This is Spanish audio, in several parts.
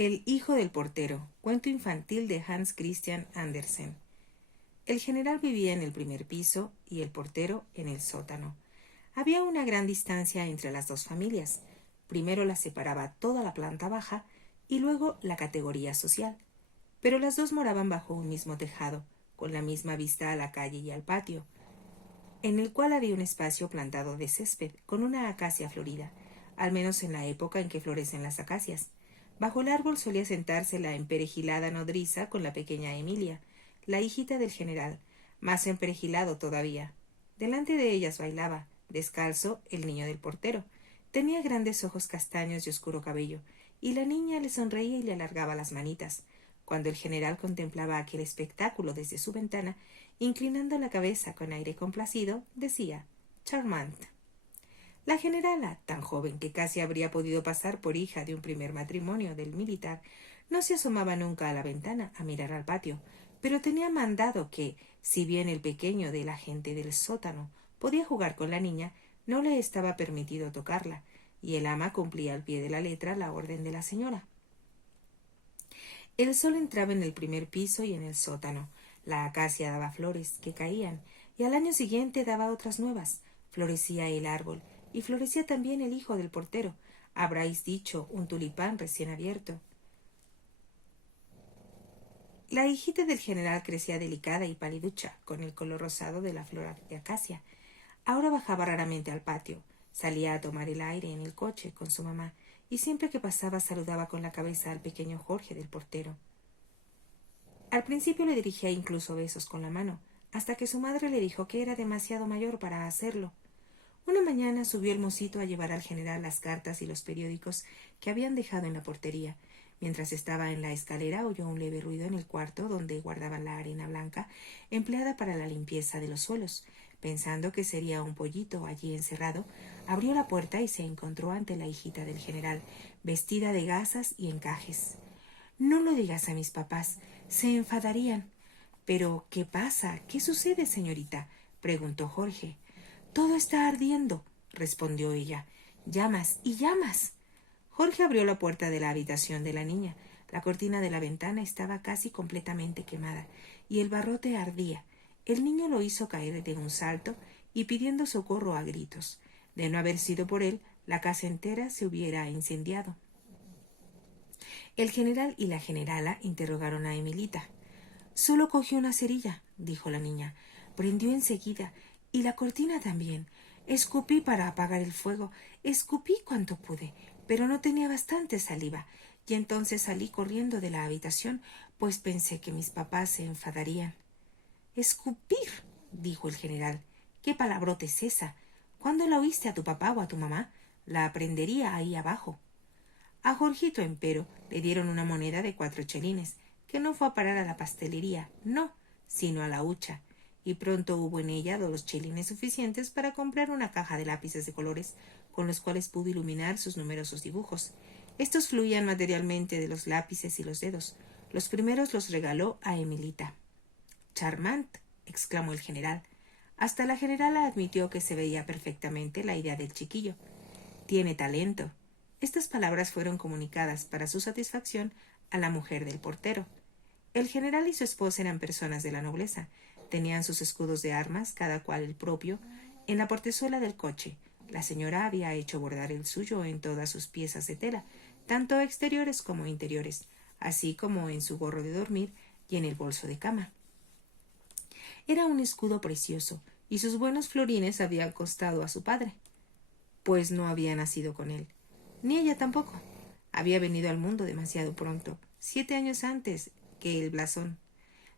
El hijo del portero, cuento infantil de Hans Christian Andersen. El general vivía en el primer piso y el portero en el sótano. Había una gran distancia entre las dos familias. Primero las separaba toda la planta baja y luego la categoría social. Pero las dos moraban bajo un mismo tejado, con la misma vista a la calle y al patio, en el cual había un espacio plantado de césped, con una acacia florida, al menos en la época en que florecen las acacias. Bajo el árbol solía sentarse la emperejilada nodriza con la pequeña Emilia, la hijita del general, más emperejilado todavía. Delante de ellas bailaba, descalzo, el niño del portero. Tenía grandes ojos castaños y oscuro cabello, y la niña le sonreía y le alargaba las manitas. Cuando el general contemplaba aquel espectáculo desde su ventana, inclinando la cabeza con aire complacido, decía: «Charmant». La generala, tan joven que casi habría podido pasar por hija de un primer matrimonio del militar, no se asomaba nunca a la ventana a mirar al patio, pero tenía mandado que, si bien el pequeño de la gente del sótano podía jugar con la niña, no le estaba permitido tocarla, y el ama cumplía al pie de la letra la orden de la señora. El sol entraba en el primer piso y en el sótano. La acacia daba flores que caían, y al año siguiente daba otras nuevas. Florecía el árbol, y florecía también el hijo del portero. Habráis dicho un tulipán recién abierto. La hijita del general crecía delicada y paliducha, con el color rosado de la flor de acacia. Ahora bajaba raramente al patio. Salía a tomar el aire en el coche con su mamá, y siempre que pasaba saludaba con la cabeza al pequeño Jorge del portero. Al principio le dirigía incluso besos con la mano, hasta que su madre le dijo que era demasiado mayor para hacerlo. Una mañana subió el mocito a llevar al general las cartas y los periódicos que habían dejado en la portería. Mientras estaba en la escalera oyó un leve ruido en el cuarto donde guardaban la arena blanca empleada para la limpieza de los suelos. Pensando que sería un pollito allí encerrado, abrió la puerta y se encontró ante la hijita del general, vestida de gasas y encajes. «No lo digas a mis papás, se enfadarían». «¿Pero qué pasa? ¿Qué sucede, señorita?», preguntó Jorge. «Todo está ardiendo», respondió ella. «Llamas y llamas». Jorge abrió la puerta de la habitación de la niña. La cortina de la ventana estaba casi completamente quemada, y el barrote ardía. El niño lo hizo caer de un salto y pidiendo socorro a gritos. De no haber sido por él, la casa entera se hubiera incendiado. El general y la generala interrogaron a Emilita. «Solo cogió una cerilla», dijo la niña. «Prendió enseguida, y la cortina también. Escupí para apagar el fuego, escupí cuanto pude, pero no tenía bastante saliva, y entonces salí corriendo de la habitación, pues pensé que mis papás se enfadarían». «¿Escupir?», dijo el general. «¿Qué palabrota es esa? ¿Cuándo la oíste a tu papá o a tu mamá? La aprendería ahí abajo». A Jorgito, empero, le dieron una moneda de 4 chelines, que no fue a parar a la pastelería, no, sino a la hucha, y pronto hubo en ella 2 chelines suficientes para comprar una caja de lápices de colores, con los cuales pudo iluminar sus numerosos dibujos. Estos fluían materialmente de los lápices y los dedos. Los primeros los regaló a Emilita. «Charmant», exclamó el general. Hasta la generala admitió que se veía perfectamente la idea del chiquillo. «Tiene talento». Estas palabras fueron comunicadas para su satisfacción a la mujer del portero. El general y su esposa eran personas de la nobleza. Tenían sus escudos de armas, cada cual el propio, en la portezuela del coche. La señora había hecho bordar el suyo en todas sus piezas de tela, tanto exteriores como interiores, así como en su gorro de dormir y en el bolso de cama. Era un escudo precioso, y sus buenos florines habían costado a su padre, pues no había nacido con él. Ni ella tampoco. Había venido al mundo demasiado pronto, 7 años antes que el blasón.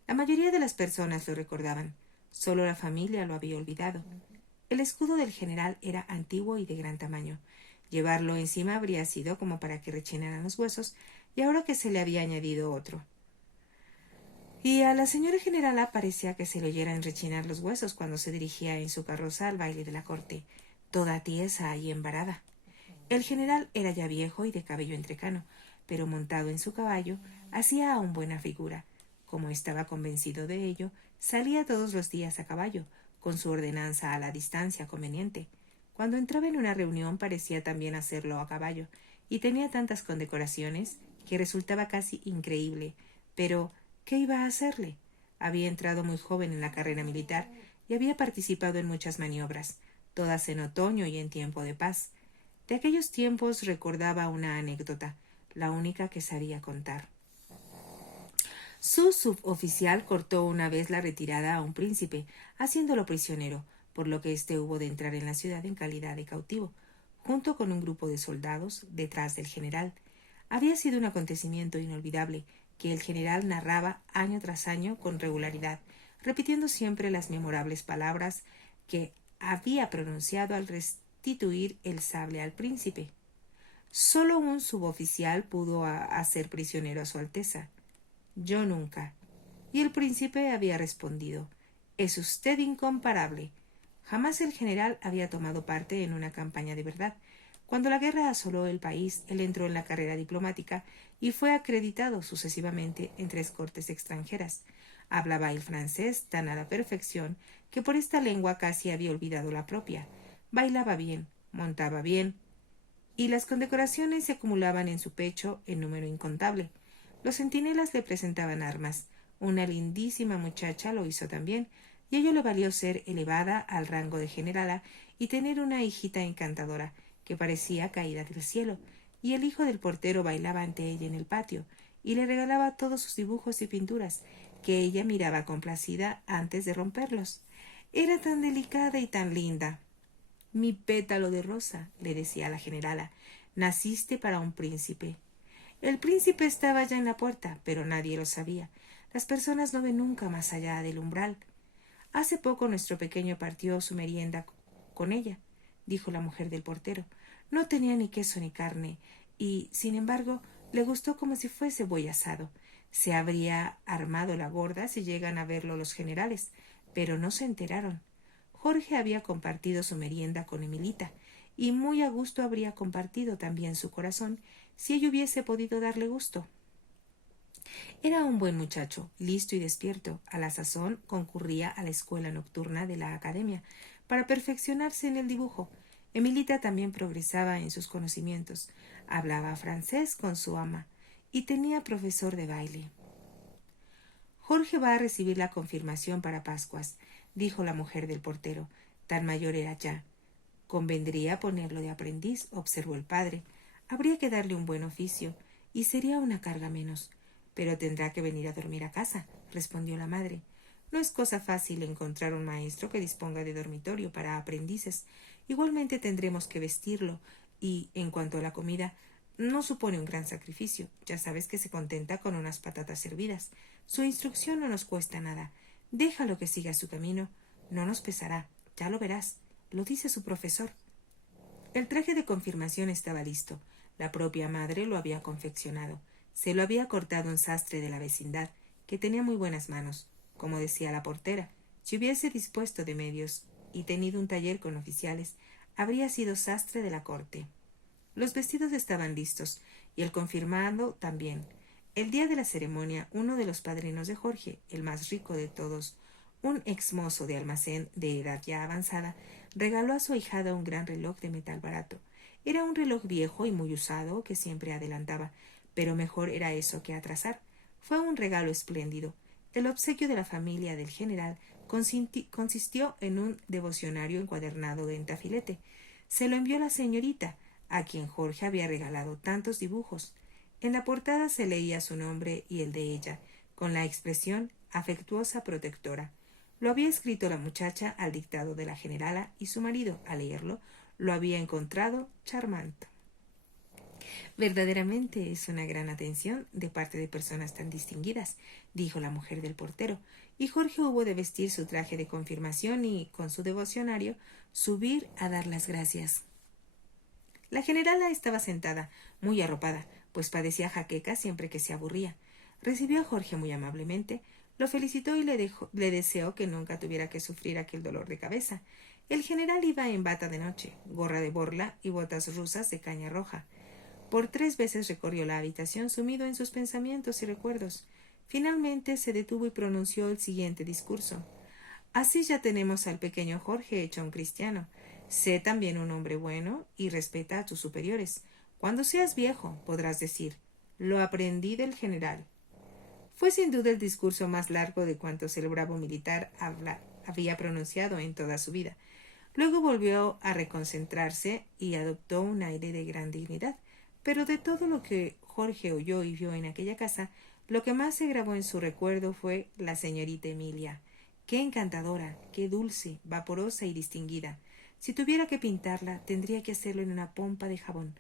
La mayoría de las personas lo recordaban. Solo la familia lo había olvidado. El escudo del general era antiguo y de gran tamaño. Llevarlo encima habría sido como para que rechinaran los huesos, y ahora que se le había añadido otro. Y a la señora generala parecía que se le oyeran rechinar los huesos cuando se dirigía en su carroza al baile de la corte, toda tiesa y embarada. El general era ya viejo y de cabello entrecano, pero montado en su caballo hacía aún buena figura. Como estaba convencido de ello, salía todos los días a caballo, con su ordenanza a la distancia conveniente. Cuando entraba en una reunión parecía también hacerlo a caballo, y tenía tantas condecoraciones que resultaba casi increíble. Pero, ¿qué iba a hacerle? Había entrado muy joven en la carrera militar y había participado en muchas maniobras, todas en otoño y en tiempo de paz. De aquellos tiempos recordaba una anécdota, la única que sabía contar. Su suboficial cortó una vez la retirada a un príncipe, haciéndolo prisionero, por lo que éste hubo de entrar en la ciudad en calidad de cautivo, junto con un grupo de soldados, detrás del general. Había sido un acontecimiento inolvidable, que el general narraba año tras año con regularidad, repitiendo siempre las memorables palabras que había pronunciado al restituir el sable al príncipe. Solo un suboficial pudo hacer prisionero a su Alteza. Yo nunca. Y el príncipe había respondido: es usted incomparable. Jamás el general había tomado parte en una campaña de verdad. Cuando la guerra asoló el país, él entró en la carrera diplomática y fue acreditado sucesivamente en 3 cortes extranjeras. Hablaba el francés tan a la perfección que por esta lengua casi había olvidado la propia. Bailaba bien, montaba bien, y las condecoraciones se acumulaban en su pecho en número incontable. Los centinelas le presentaban armas. Una lindísima muchacha lo hizo también, y ello le valió ser elevada al rango de generala y tener una hijita encantadora, que parecía caída del cielo, y el hijo del portero bailaba ante ella en el patio, y le regalaba todos sus dibujos y pinturas, que ella miraba complacida antes de romperlos. Era tan delicada y tan linda. Mi pétalo de rosa, le decía a la generala, naciste para un príncipe. El príncipe estaba ya en la puerta, pero nadie lo sabía. Las personas no ven nunca más allá del umbral. Hace poco nuestro pequeño partió su merienda con ella, dijo la mujer del portero. No tenía ni queso ni carne, y, sin embargo, le gustó como si fuese buey asado. Se habría armado la gorda si llegan a verlo los generales, pero no se enteraron. Jorge había compartido su merienda con Emilita, y muy a gusto habría compartido también su corazón si ella hubiese podido darle gusto. Era un buen muchacho, listo y despierto. A la sazón concurría a la escuela nocturna de la academia para perfeccionarse en el dibujo. Emilita también progresaba en sus conocimientos. Hablaba francés con su ama y tenía profesor de baile. Jorge va a recibir la confirmación para Pascuas, dijo la mujer del portero. Tan mayor era ya. Convendría ponerlo de aprendiz, observó el padre. Habría que darle un buen oficio, y sería una carga menos. Pero tendrá que venir a dormir a casa, respondió la madre. No es cosa fácil encontrar un maestro que disponga de dormitorio para aprendices. Igualmente tendremos que vestirlo, y, en cuanto a la comida, no supone un gran sacrificio. Ya sabes que se contenta con unas patatas hervidas. Su instrucción no nos cuesta nada. Déjalo que siga su camino. No nos pesará. Ya lo verás. Lo dice su profesor. El traje de confirmación estaba listo. La propia madre lo había confeccionado. Se lo había cortado un sastre de la vecindad, que tenía muy buenas manos. Como decía la portera, si hubiese dispuesto de medios y tenido un taller con oficiales, habría sido sastre de la corte. Los vestidos estaban listos, y el confirmado también. El día de la ceremonia, uno de los padrinos de Jorge, el más rico de todos, un ex mozo de almacén de edad ya avanzada, regaló a su ahijada un gran reloj de metal barato. Era un reloj viejo y muy usado que siempre adelantaba, pero mejor era eso que atrasar. Fue un regalo espléndido. El obsequio de la familia del general consistió en un devocionario encuadernado en tafilete. Se lo envió la señorita, a quien Jorge había regalado tantos dibujos. En la portada se leía su nombre y el de ella, con la expresión afectuosa protectora. Lo había escrito la muchacha al dictado de la generala, y su marido, al leerlo, lo había encontrado charmante. Verdaderamente es una gran atención de parte de personas tan distinguidas, dijo la mujer del portero, y Jorge hubo de vestir su traje de confirmación y, con su devocionario, subir a dar las gracias. La generala estaba sentada, muy arropada, pues padecía jaqueca siempre que se aburría. Recibió a Jorge muy amablemente, lo felicitó y le deseó que nunca tuviera que sufrir aquel dolor de cabeza. El general iba en bata de noche, gorra de borla y botas rusas de caña roja. Por 3 veces recorrió la habitación sumido en sus pensamientos y recuerdos. Finalmente se detuvo y pronunció el siguiente discurso. Así ya tenemos al pequeño Jorge hecho un cristiano. Sé también un hombre bueno y respeta a tus superiores. Cuando seas viejo podrás decir: Lo aprendí del general. Fue sin duda el discurso más largo de cuantos el bravo militar había pronunciado en toda su vida. Luego volvió a reconcentrarse y adoptó un aire de gran dignidad. Pero de todo lo que Jorge oyó y vio en aquella casa, lo que más se grabó en su recuerdo fue la señorita Emilia. Qué encantadora, qué dulce, vaporosa y distinguida. Si tuviera que pintarla, tendría que hacerlo en una pompa de jabón.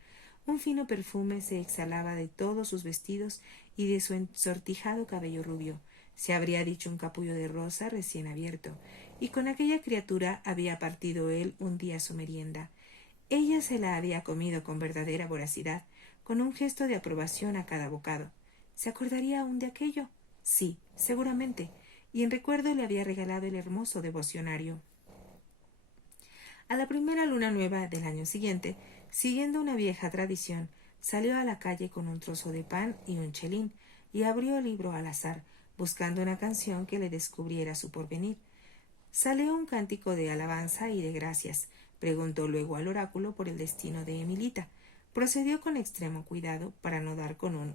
Un fino perfume se exhalaba de todos sus vestidos y de su ensortijado cabello rubio. Se habría dicho un capullo de rosa recién abierto. Y con aquella criatura había partido él un día su merienda. Ella se la había comido con verdadera voracidad, con un gesto de aprobación a cada bocado. ¿Se acordaría aún de aquello? Sí, seguramente. Y en recuerdo le había regalado el hermoso devocionario. A la primera luna nueva del año siguiente, siguiendo una vieja tradición, salió a la calle con un trozo de pan y un chelín, y abrió el libro al azar, buscando una canción que le descubriera su porvenir. Salió un cántico de alabanza y de gracias. Preguntó luego al oráculo por el destino de Emilita. Procedió con extremo cuidado para no dar con un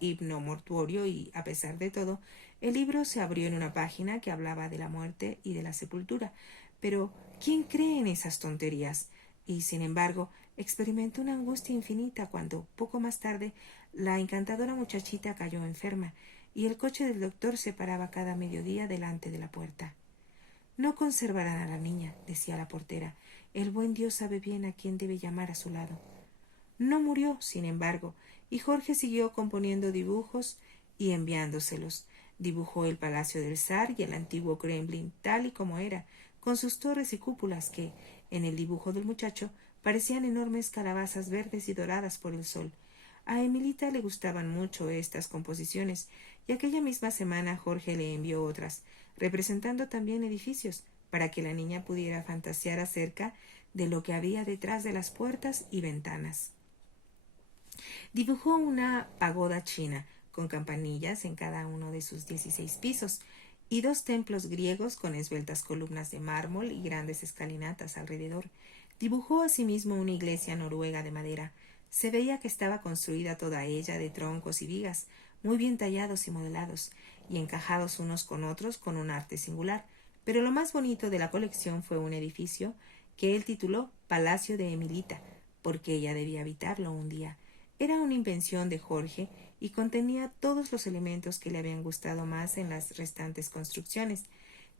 himno mortuorio y, a pesar de todo, el libro se abrió en una página que hablaba de la muerte y de la sepultura. Pero ¿quién cree en esas tonterías? Y, sin embargo, experimentó una angustia infinita cuando, poco más tarde, la encantadora muchachita cayó enferma y el coche del doctor se paraba cada mediodía delante de la puerta. No conservarán a la niña, decía la portera. El buen Dios sabe bien a quién debe llamar a su lado. No murió, sin embargo, y Jorge siguió componiendo dibujos y enviándoselos. Dibujó el palacio del zar y el antiguo Kremlin tal y como era, con sus torres y cúpulas que, en el dibujo del muchacho, parecían enormes calabazas verdes y doradas por el sol. A Emilita le gustaban mucho estas composiciones, y aquella misma semana Jorge le envió otras, representando también edificios, para que la niña pudiera fantasear acerca de lo que había detrás de las puertas y ventanas. Dibujó una pagoda china, con campanillas en cada uno de sus 16 pisos, y dos templos griegos con esbeltas columnas de mármol y grandes escalinatas alrededor. Dibujó asimismo una iglesia noruega de madera. Se veía que estaba construida toda ella de troncos y vigas, muy bien tallados y modelados, y encajados unos con otros con un arte singular. Pero lo más bonito de la colección fue un edificio que él tituló Palacio de Emilita, porque ella debía habitarlo un día. Era una invención de Jorge y contenía todos los elementos que le habían gustado más en las restantes construcciones.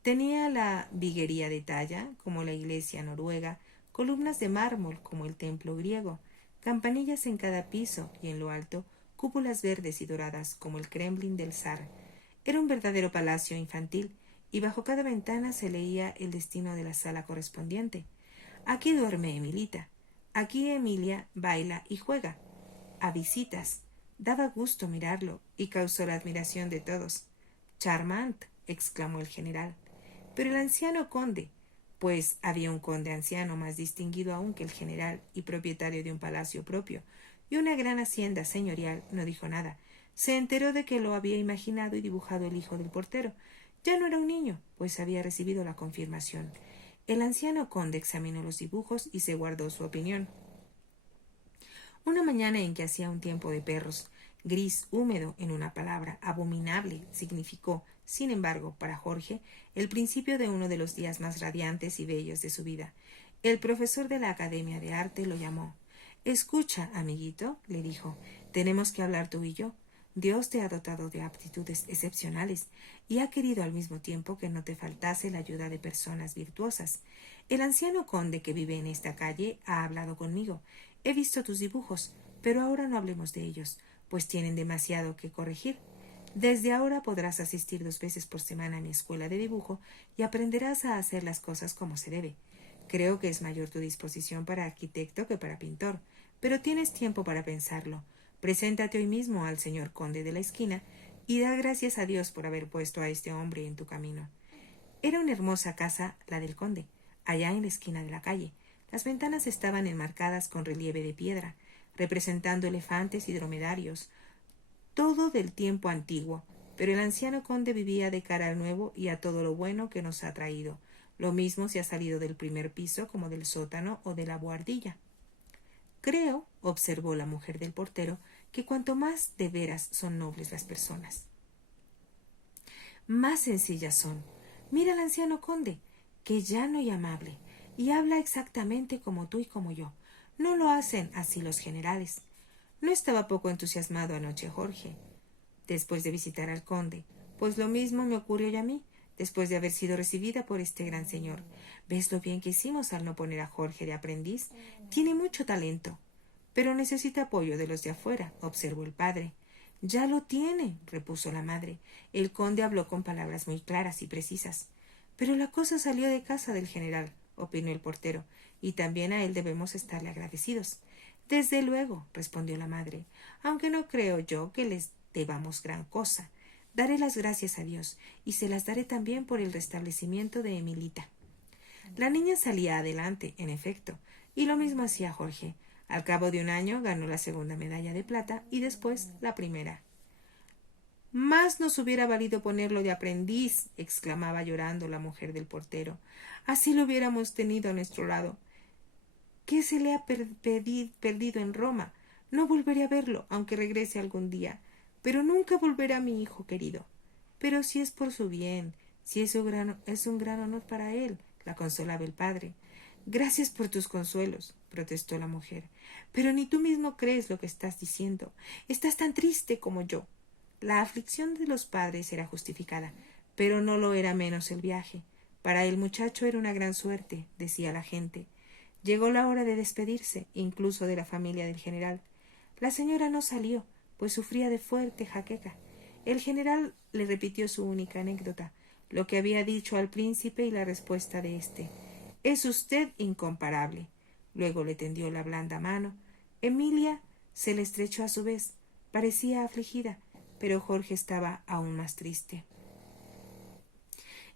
Tenía la viguería de talla, como la iglesia noruega, columnas de mármol, como el templo griego, campanillas en cada piso y en lo alto, cúpulas verdes y doradas, como el Kremlin del zar. Era un verdadero palacio infantil, y bajo cada ventana se leía el destino de la sala correspondiente. Aquí duerme Emilita. Aquí Emilia baila y juega. A visitas. Daba gusto mirarlo y causó la admiración de todos. Charmant, exclamó el general. Pero el anciano conde, pues había un conde anciano más distinguido aún que el general y propietario de un palacio propio y una gran hacienda señorial, no dijo nada. Se enteró de que lo había imaginado y dibujado el hijo del portero. Ya no era un niño, pues había recibido la confirmación. El anciano conde examinó los dibujos y se guardó su opinión. Una mañana en que hacía un tiempo de perros, gris, húmedo, en una palabra, abominable, significó, sin embargo, para Jorge, el principio de uno de los días más radiantes y bellos de su vida. El profesor de la Academia de Arte lo llamó. Escucha, amiguito, le dijo, tenemos que hablar tú y yo. Dios te ha dotado de aptitudes excepcionales y ha querido al mismo tiempo que no te faltase la ayuda de personas virtuosas. El anciano conde que vive en esta calle ha hablado conmigo. He visto tus dibujos, pero ahora no hablemos de ellos, pues tienen demasiado que corregir. Desde ahora podrás asistir 2 veces por semana a mi escuela de dibujo y aprenderás a hacer las cosas como se debe. Creo que es mayor tu disposición para arquitecto que para pintor, pero tienes tiempo para pensarlo. Preséntate hoy mismo al señor conde de la esquina y da gracias a Dios por haber puesto a este hombre en tu camino. Era una hermosa casa la del conde, allá en la esquina de la calle. Las ventanas estaban enmarcadas con relieve de piedra, representando elefantes y dromedarios, todo del tiempo antiguo, pero el anciano conde vivía de cara al nuevo y a todo lo bueno que nos ha traído. Lo mismo si ha salido del primer piso como del sótano o de la buhardilla. Creo, observó la mujer del portero, que cuanto más de veras son nobles las personas, más sencillas son. Mira al anciano conde, que es llano y amable, y habla exactamente como tú y como yo. No lo hacen así los generales. No estaba poco entusiasmado anoche Jorge, después de visitar al conde, pues lo mismo me ocurrió ya a mí, después de haber sido recibida por este gran señor. ¿Ves lo bien que hicimos al no poner a Jorge de aprendiz? Tiene mucho talento, pero necesita apoyo de los de afuera, observó el padre. Ya lo tiene, repuso la madre. El conde habló con palabras muy claras y precisas. Pero la cosa salió de casa del general, opinó el portero, y también a él debemos estarle agradecidos. Desde luego, respondió la madre, aunque no creo yo que les debamos gran cosa. Daré las gracias a Dios, y se las daré también por el restablecimiento de Emilita. La niña salía adelante, en efecto, y lo mismo hacía Jorge. Al cabo de un año ganó la segunda medalla de plata y después la primera. Más nos hubiera valido ponerlo de aprendiz, exclamaba llorando la mujer del portero. Así lo hubiéramos tenido a nuestro lado. ¿Qué se le ha perdido en Roma? No volveré a verlo, aunque regrese algún día. Pero nunca volverá mi hijo querido. Pero si es por su bien, si es un gran honor para él, la consolaba el padre. Gracias por tus consuelos, protestó la mujer. Pero ni tú mismo crees lo que estás diciendo. Estás tan triste como yo. La aflicción de los padres era justificada, pero no lo era menos el viaje. Para el muchacho era una gran suerte, decía la gente. Llegó la hora de despedirse, incluso de la familia del general. La señora no salió, pues sufría de fuerte jaqueca. El general le repitió su única anécdota, lo que había dicho al príncipe y la respuesta de éste. Es usted incomparable. Luego le tendió la blanda mano. Emilia se le estrechó a su vez. Parecía afligida, pero Jorge estaba aún más triste.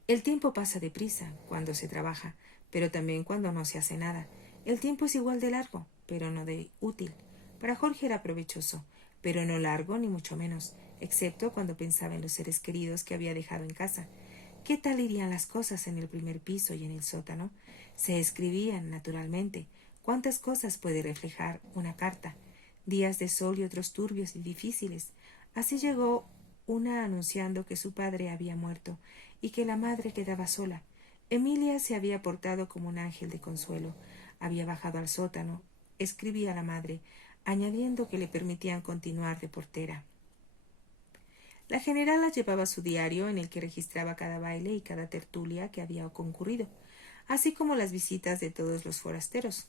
El tiempo pasa deprisa cuando se trabaja, pero también cuando no se hace nada. El tiempo es igual de largo, pero no de útil. Para Jorge era provechoso, pero no largo ni mucho menos, excepto cuando pensaba en los seres queridos que había dejado en casa. ¿Qué tal irían las cosas en el primer piso y en el sótano? Se escribían, naturalmente. ¿Cuántas cosas puede reflejar una carta? Días de sol y otros turbios y difíciles. Así llegó una anunciando que su padre había muerto y que la madre quedaba sola. Emilia se había portado como un ángel de consuelo. Había bajado al sótano. Escribía a la madre, añadiendo que le permitían continuar de portera. La generala llevaba su diario en el que registraba cada baile y cada tertulia que había concurrido, así como las visitas de todos los forasteros.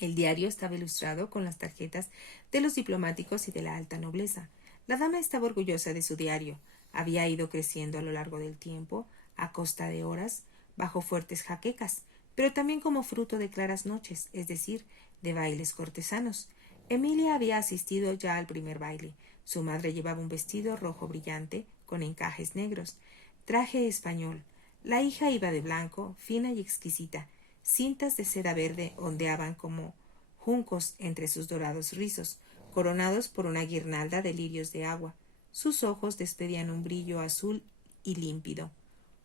El diario estaba ilustrado con las tarjetas de los diplomáticos y de la alta nobleza. La dama estaba orgullosa de su diario. Había ido creciendo a lo largo del tiempo, a costa de horas, bajo fuertes jaquecas, pero también como fruto de claras noches, es decir, de bailes cortesanos. Emilia había asistido ya al primer baile. Su madre llevaba un vestido rojo brillante, con encajes negros, traje español. La hija iba de blanco, fina y exquisita. Cintas de seda verde ondeaban como juncos entre sus dorados rizos, coronados por una guirnalda de lirios de agua. Sus ojos despedían un brillo azul y límpido.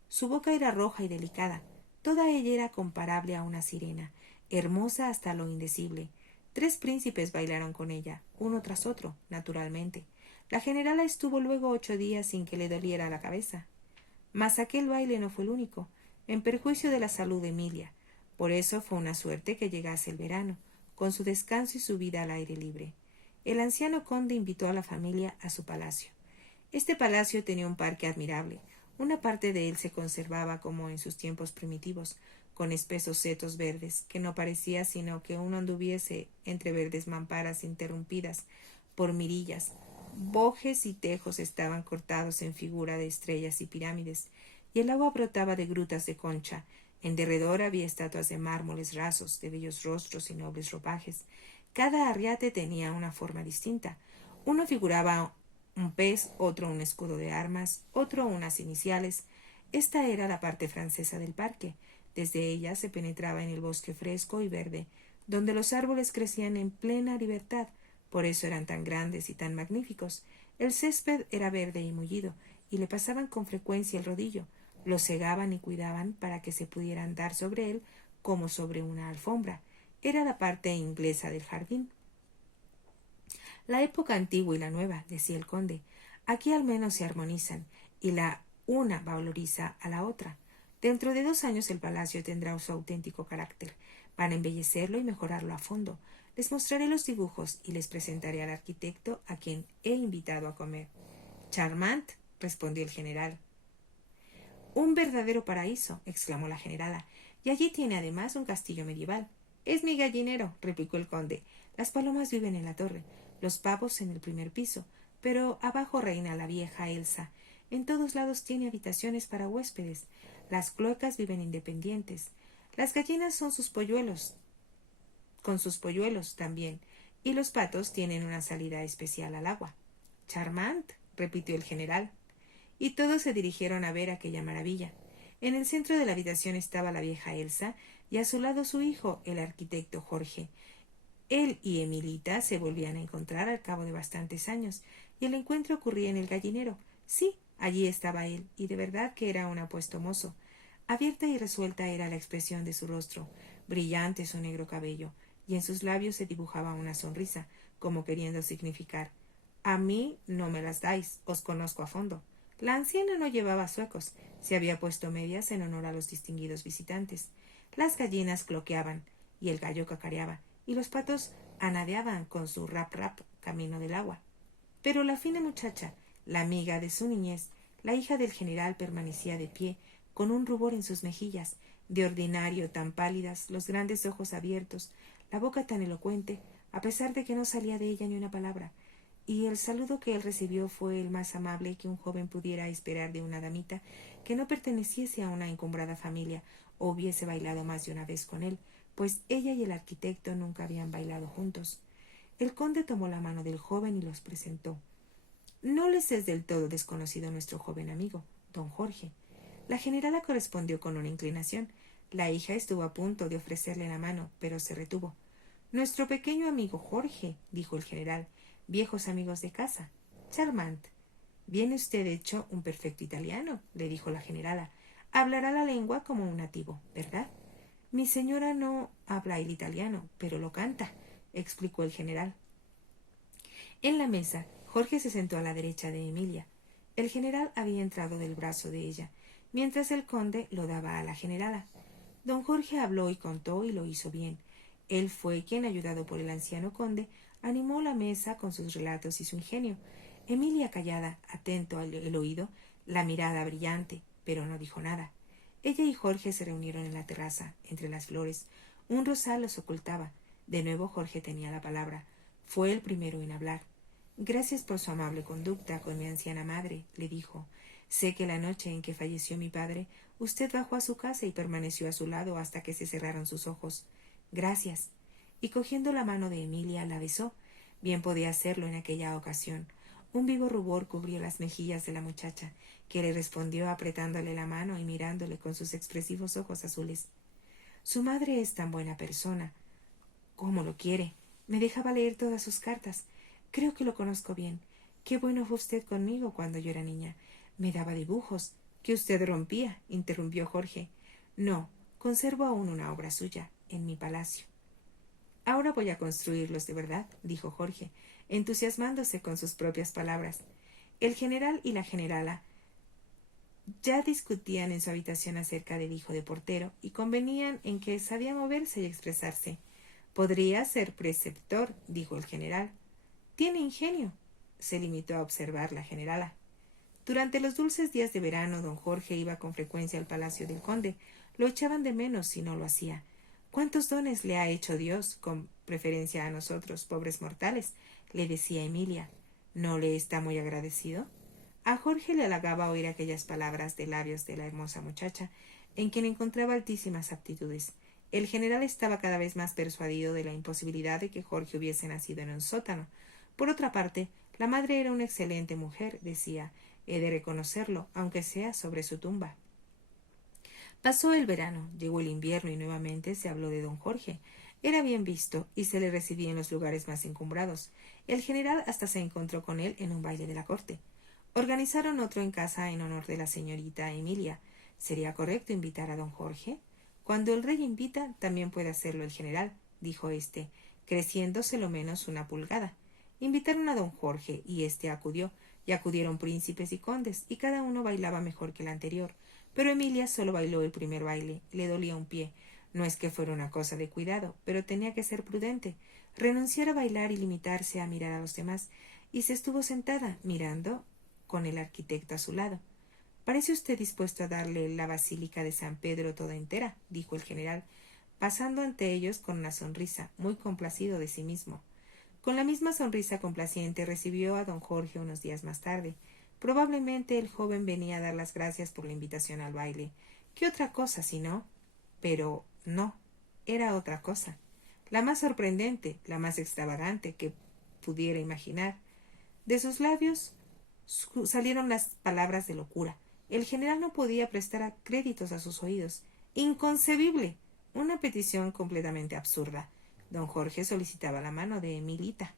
Su boca era roja y delicada. Toda ella era comparable a una sirena, hermosa hasta lo indecible. 3 príncipes bailaron con ella, uno tras otro, naturalmente. La generala estuvo luego 8 días sin que le doliera la cabeza. Mas aquel baile no fue el único, en perjuicio de la salud de Emilia. Por eso fue una suerte que llegase el verano, con su descanso y su vida al aire libre. El anciano conde invitó a la familia a su palacio. Este palacio tenía un parque admirable. Una parte de él se conservaba como en sus tiempos primitivos, con espesos setos verdes, que no parecía sino que uno anduviese entre verdes mamparas interrumpidas por mirillas. Bojes y tejos estaban cortados en figura de estrellas y pirámides, y el agua brotaba de grutas de concha. En derredor había estatuas de mármoles rasos, de bellos rostros y nobles ropajes. Cada arriate tenía una forma distinta. Uno figuraba un pez, otro un escudo de armas, otro unas iniciales. Esta era la parte francesa del parque. Desde ella se penetraba en el bosque fresco y verde, donde los árboles crecían en plena libertad. Por eso eran tan grandes y tan magníficos. El césped era verde y mullido, y le pasaban con frecuencia el rodillo. Lo segaban y cuidaban para que se pudiera andar sobre él como sobre una alfombra. Era la parte inglesa del jardín. La época antigua y la nueva, decía el conde. Aquí al menos se armonizan, y la una valoriza a la otra. Dentro de 2 años el palacio tendrá su auténtico carácter. Van a embellecerlo y mejorarlo a fondo. Les mostraré los dibujos y les presentaré al arquitecto a quien he invitado a comer. Charmant, respondió el general. Un verdadero paraíso, exclamó la generala, y allí tiene además un castillo medieval. Es mi gallinero, replicó el conde. Las palomas viven en la torre, los pavos en el primer piso, pero abajo reina la vieja Elsa. En todos lados tiene habitaciones para huéspedes. Las cloacas viven independientes. Las gallinas son sus polluelos, con sus polluelos también, y los patos tienen una salida especial al agua. Charmant, repitió el general. Y todos se dirigieron a ver aquella maravilla. En el centro de la habitación estaba la vieja Elsa y a su lado su hijo, el arquitecto Jorge. Él y Emilita se volvían a encontrar al cabo de bastantes años, y el encuentro ocurría en el gallinero. Sí, allí estaba él, y de verdad que era un apuesto mozo. Abierta y resuelta era la expresión de su rostro, brillante su negro cabello, y en sus labios se dibujaba una sonrisa, como queriendo significar: a mí no me las dais, os conozco a fondo. La anciana no llevaba zuecos, se había puesto medias en honor a los distinguidos visitantes. Las gallinas cloqueaban, y el gallo cacareaba, y los patos anadeaban con su rap rap camino del agua. Pero la fina muchacha, la amiga de su niñez, la hija del general, permanecía de pie, con un rubor en sus mejillas, de ordinario tan pálidas, los grandes ojos abiertos, la boca tan elocuente, a pesar de que no salía de ella ni una palabra, y el saludo que él recibió fue el más amable que un joven pudiera esperar de una damita que no perteneciese a una encumbrada familia o hubiese bailado más de una vez con él, pues ella y el arquitecto nunca habían bailado juntos. El conde tomó la mano del joven y los presentó. No les es del todo desconocido nuestro joven amigo, don Jorge. La generala correspondió con una inclinación. La hija estuvo a punto de ofrecerle la mano, pero se retuvo. Nuestro pequeño amigo Jorge, dijo el general, viejos amigos de casa. Charmant. Viene usted hecho un perfecto italiano, le dijo la generala. Hablará la lengua como un nativo, ¿verdad? Mi señora no habla el italiano, pero lo canta, explicó el general. En la mesa, Jorge se sentó a la derecha de Emilia. El general había entrado del brazo de ella, mientras el conde lo daba a la generala. Don Jorge habló y contó y lo hizo bien. Él fue quien, ayudado por el anciano conde, animó la mesa con sus relatos y su ingenio. Emilia callada, atento al oído, la mirada brillante, pero no dijo nada. Ella y Jorge se reunieron en la terraza, entre las flores. Un rosal los ocultaba. De nuevo Jorge tenía la palabra. Fue el primero en hablar. Gracias por su amable conducta con mi anciana madre, le dijo. Sé que la noche en que falleció mi padre, usted bajó a su casa y permaneció a su lado hasta que se cerraron sus ojos. Gracias. Y cogiendo la mano de Emilia, la besó. Bien podía hacerlo en aquella ocasión. Un vivo rubor cubrió las mejillas de la muchacha, que le respondió apretándole la mano y mirándole con sus expresivos ojos azules. Su madre es tan buena persona. ¿Cómo lo quiere? Me dejaba leer todas sus cartas. Creo que lo conozco bien. Qué bueno fue usted conmigo cuando yo era niña. Me daba dibujos. ¿Que usted rompía? Interrumpió Jorge. No, conservo aún una obra suya, en mi palacio. Ahora voy a construirlos de verdad, dijo Jorge, entusiasmándose con sus propias palabras. El general y la generala ya discutían en su habitación acerca del hijo de portero y convenían en que sabía moverse y expresarse. Podría ser preceptor, dijo el general. Tiene ingenio, se limitó a observar la generala. Durante los dulces días de verano, don Jorge iba con frecuencia al palacio del conde. Lo echaban de menos si no lo hacía. ¿Cuántos dones le ha hecho Dios, con preferencia a nosotros, pobres mortales?, le decía Emilia. ¿No le está muy agradecido? A Jorge le halagaba oír aquellas palabras de labios de la hermosa muchacha, en quien encontraba altísimas aptitudes. El general estaba cada vez más persuadido de la imposibilidad de que Jorge hubiese nacido en un sótano. Por otra parte, la madre era una excelente mujer, decía. He de reconocerlo, aunque sea sobre su tumba. Pasó el verano, llegó el invierno y nuevamente se habló de don Jorge. Era bien visto y se le recibía en los lugares más encumbrados. El general hasta se encontró con él en un baile de la corte. Organizaron otro en casa en honor de la señorita Emilia. ¿Sería correcto invitar a don Jorge? Cuando el rey invita, también puede hacerlo el general, dijo éste, creciéndose lo menos una pulgada. Invitaron a don Jorge, y éste acudió, y acudieron príncipes y condes, y cada uno bailaba mejor que el anterior. Pero Emilia solo bailó el primer baile, le dolía un pie. No es que fuera una cosa de cuidado, pero tenía que ser prudente, renunciar a bailar y limitarse a mirar a los demás, y se estuvo sentada, mirando, con el arquitecto a su lado. —¿Parece usted dispuesto a darle la basílica de San Pedro toda entera? —dijo el general, pasando ante ellos con una sonrisa, muy complacido de sí mismo. Con la misma sonrisa complaciente recibió a don Jorge unos días más tarde. Probablemente el joven venía a dar las gracias por la invitación al baile. ¿Qué otra cosa, si no? Pero no, era otra cosa, la más sorprendente, la más extravagante que pudiera imaginar. De sus labios salieron las palabras de locura. El general no podía prestar créditos a sus oídos. ¡Inconcebible! Una petición completamente absurda. Don Jorge solicitaba la mano de Emilita.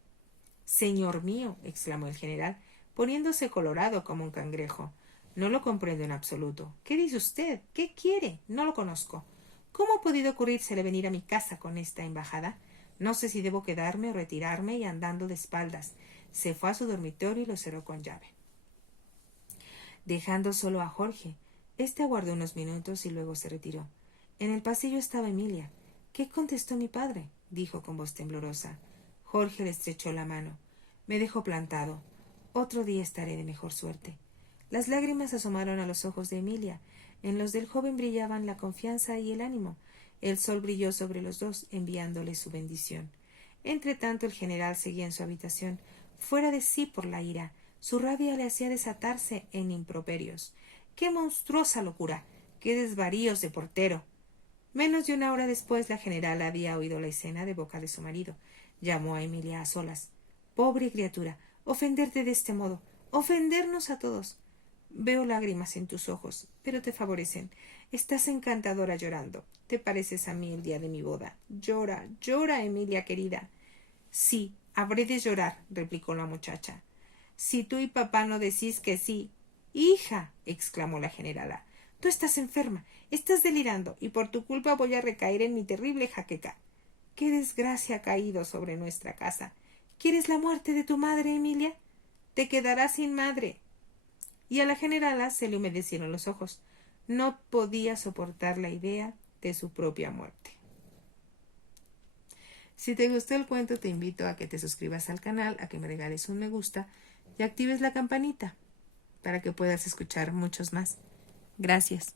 —Señor mío —exclamó el general, poniéndose colorado como un cangrejo—, no lo comprendo en absoluto. ¿Qué dice usted? ¿Qué quiere? No lo conozco. ¿Cómo ha podido ocurrírsele venir a mi casa con esta embajada? No sé si debo quedarme o retirarme, y andando de espaldas se fue a su dormitorio y lo cerró con llave, dejando solo a Jorge. Este aguardó unos minutos y luego se retiró. En el pasillo estaba Emilia. —¿Qué contestó mi padre? —dijo con voz temblorosa. Jorge le estrechó la mano. Me dejó plantado. Otro día estaré de mejor suerte. Las lágrimas asomaron a los ojos de Emilia. En los del joven brillaban la confianza y el ánimo. El sol brilló sobre los dos, enviándoles su bendición. Entretanto el general seguía en su habitación, fuera de sí por la ira. Su rabia le hacía desatarse en improperios. ¡Qué monstruosa locura! ¡Qué desvaríos de portero! Menos de una hora después la general había oído la escena de boca de su marido. Llamó a Emilia a solas. —Pobre criatura, ofenderte de este modo, ofendernos a todos. Veo lágrimas en tus ojos, pero te favorecen. Estás encantadora llorando. Te pareces a mí el día de mi boda. Llora, llora, Emilia querida. —Sí, habré de llorar —replicó la muchacha—. Si tú y papá no decís que sí. —Hija —exclamó la generala—, tú estás enferma, estás delirando, y por tu culpa voy a recaer en mi terrible jaqueca. ¿Qué desgracia ha caído sobre nuestra casa? ¿Quieres la muerte de tu madre, Emilia? Te quedarás sin madre. Y a la generala se le humedecieron los ojos. No podía soportar la idea de su propia muerte. Si te gustó el cuento, te invito a que te suscribas al canal, a que me regales un me gusta y actives la campanita para que puedas escuchar muchos más. Gracias.